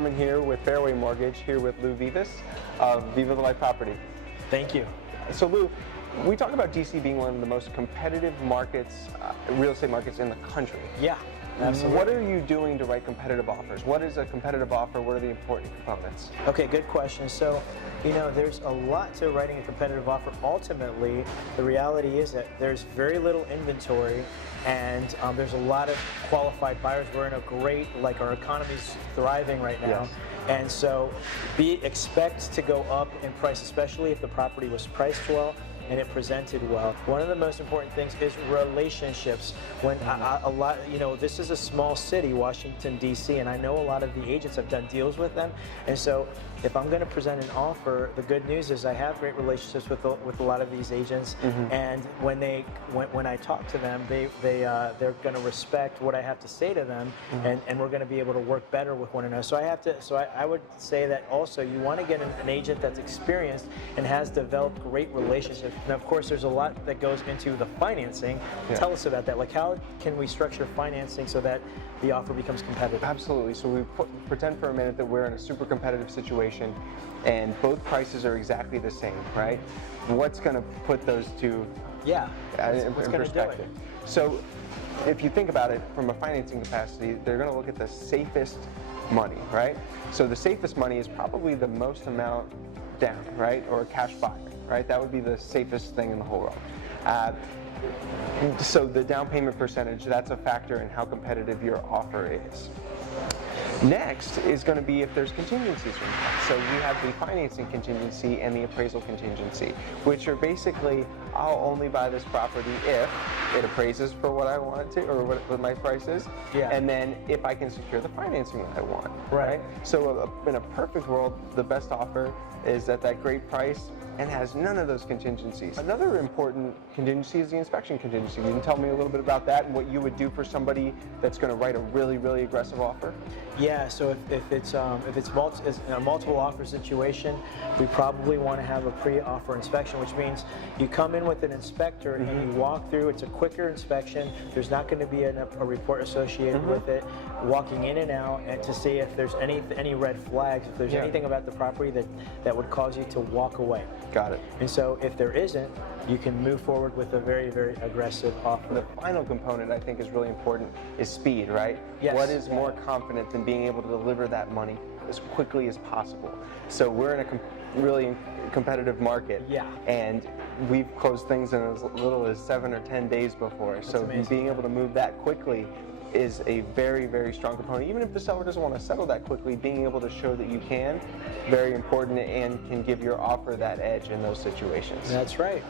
Sherman here with Fairway Mortgage, here with Lou Vivas of Viva the Life Property. Thank you. So Lou, we talk about DC being one of the most competitive markets, real estate markets in the country. Yeah, absolutely. What are you doing to write competitive offers? What is a competitive offer? What are the important components? Okay, good question. So, there's a lot to writing a competitive offer. Ultimately, the reality is that there's very little inventory and there's a lot of qualified buyers. We're in a great, our economy's thriving right now. Yes. And so expect to go up in price, especially if the property was priced well and it presented well. One of the most important things is relationships. When this is a small city, Washington, D.C., and I know a lot of the agents. I've done deals with them. And so if I'm going to present an offer, the good news is I have great relationships with a lot of these agents. And when I talk to them, they're going to respect what I have to say to them, and we're going to be able to work better with one another. So I would say that also you want to get an agent that's experienced and has developed great relationships. Now, of course, there's a lot that goes into the financing. Yeah. Tell us about that. How can we structure financing so that the offer becomes competitive? Absolutely. So we pretend for a minute that we're in a super competitive situation and both prices are exactly the same, right? What's going to put those two in perspective? So if you think about it from a financing capacity, they're going to look at the safest money, right? So the safest money is probably the most amount down, right? Or a cash buyer, right? That would be the safest thing in the whole world. So the down payment percentage, that's a factor in how competitive your offer is. Next is going to be if there's contingencies from that. So we have the financing contingency and the appraisal contingency, which are basically, I'll only buy this property if it appraises for what I want to, or what my price is, and then if I can secure the financing that I want. Right? So in a perfect world, the best offer is at that great price and has none of those contingencies. Another important contingency is the inspection contingency. You can tell me a little bit about that and what you would do for somebody that's going to write a really, really aggressive offer? Yeah, so if it's a multiple offer situation, we probably want to have a pre-offer inspection, which means you come in with an inspector and you walk through. It's a quicker inspection. There's not going to be a report associated with it. Walking in and out, and to see if there's any red flags, if there's anything about the property that would cause you to walk away. Got it. And so if there isn't, you can move forward with a very, very aggressive offer. The final component I think is really important is speed, right? Yes. What is more confident than being able to deliver that money as quickly as possible? So we're in a really competitive market, and we've closed things in as little as 7 or 10 days before. That's so amazing. Being able to move that quickly is a very, very strong component. Even if the seller doesn't want to settle that quickly, being able to show that you can, very important, and can give your offer that edge in those situations. That's right.